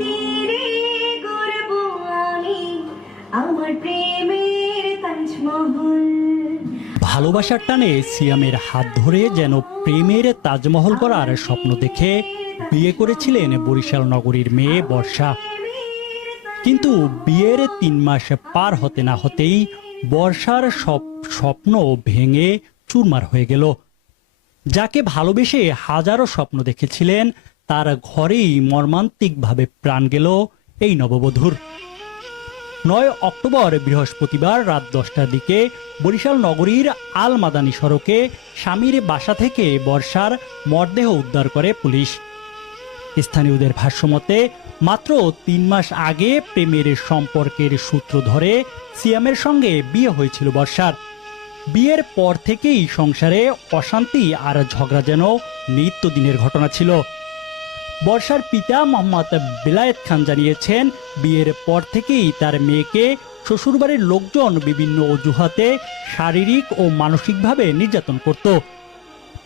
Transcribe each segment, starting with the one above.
তীরে গড়ব আমি আমার প্রেমের তাজমহল। ভালোবাসার টানে সিয়ামের হাত ধরে যেন প্রেমের তাজমহল করার স্বপ্ন দেখে বিয়ে করেছিলেন বরিশাল নগরীর মেয়ে বর্ষা। কিন্তু বিয়ের তিন মাস পার হতে না হতেই বর্ষার সব স্বপ্ন ভেঙে চুরমার হয়ে গেল। যাকে ভালোবেসে হাজারো স্বপ্ন দেখেছিলেন তার ঘরেই মর্মান্তিকভাবে প্রাণ গেল এই নববধূর। নয় অক্টোবর, বৃহস্পতিবার রাত দশটার দিকে বরিশাল নগরীর আল মাদানী সড়কে স্বামীর বাসা থেকে বর্ষার মরদেহ উদ্ধার করে পুলিশ। স্থানীয়দের ভাষ্যমতে, মাত্র তিন মাস আগে প্রেমের সম্পর্কের সূত্র ধরে সিয়ামের সঙ্গে বিয়ে হয়েছিল বর্ষার। বিয়ের পর থেকেই সংসারে অশান্তি আর ঝগড়া যেন নিত্যদিনের ঘটনা ছিল। বর্ষার পিতা মোহাম্মদ বিলায়েত খান জানিয়েছেন, বিয়ের পর থেকেই তার মেয়েকে শ্বশুরবাড়ির লোকজন বিভিন্ন অজুহাতে শারীরিক ও মানসিকভাবে নির্যাতন করত।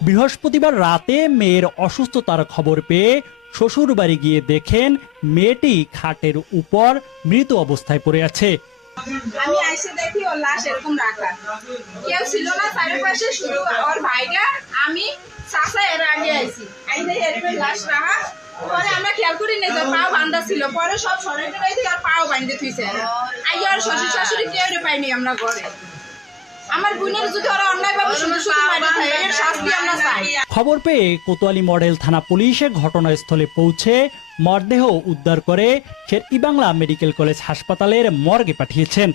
বৃহস্পতিবার রাতে মেয়ের অসুস্থতার খবর পেয়ে শ্বশুরবাড়ি গিয়ে দেখেন মেয়েটি খাটের উপর মৃত অবস্থায় পড়ে আছে। আমি আইসে দেখি ওর লাশ এরকম রাখা। কেউ ছিল না চারিপাশে শুধু ওর ভাইটা আমি চাষা এর আগে আইছি। আইসে এরকম লাশ রাখা। পরে আমরা খেয়াল করি নাই যে পাও বান্ধা ছিল। পরে সব পাও বান্ধে থুইছে। আই আর শ্বশুর শাশুড়ি কেউ রে পাইনি আমরা ঘরে। আমার বোনের যদি ওরা অন্যায় শুধু শুধু মারি খায় এর শাস্তি আমরা চাই। খবর পেয়ে কোতোয়ালি মডেল থানা পুলিশ ঘটনাস্থলে পৌঁছে মরদেহ উদ্ধার করে শের বাংলা মেডিকেল কলেজ হাসপাতালের মর্গে পাঠিয়েছেন।